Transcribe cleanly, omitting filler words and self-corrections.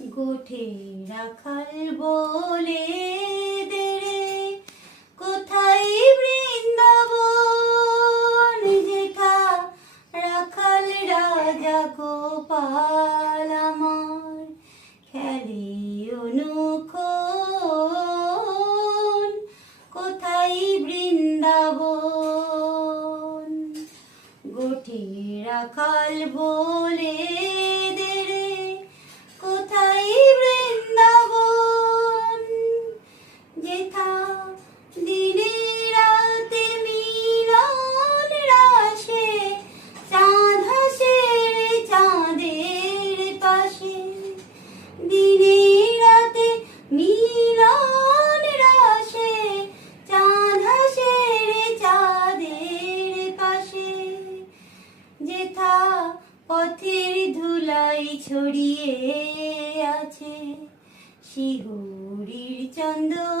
গোঠে রাখাল বলে দেরে কোথায় বৃন্দাবন, যেথা রাখাল রাজা গোপাল আমার খেলে অনুক্ষণ, কোথায় বৃন্দাবন। গোঠে রাখাল বলে দেরে কোথায় বৃন্দাবন, যেথা দিনে রাতে মিলন রাশে চাঁদ হাসে রে চাঁদের পাশে। দিনে রাতে মিলন রাশে চাঁদ হাসে রে চাঁদের পাশে। যেথা পথের ধুলাই ছড়িয়ে আছে শিহুরির চন্দন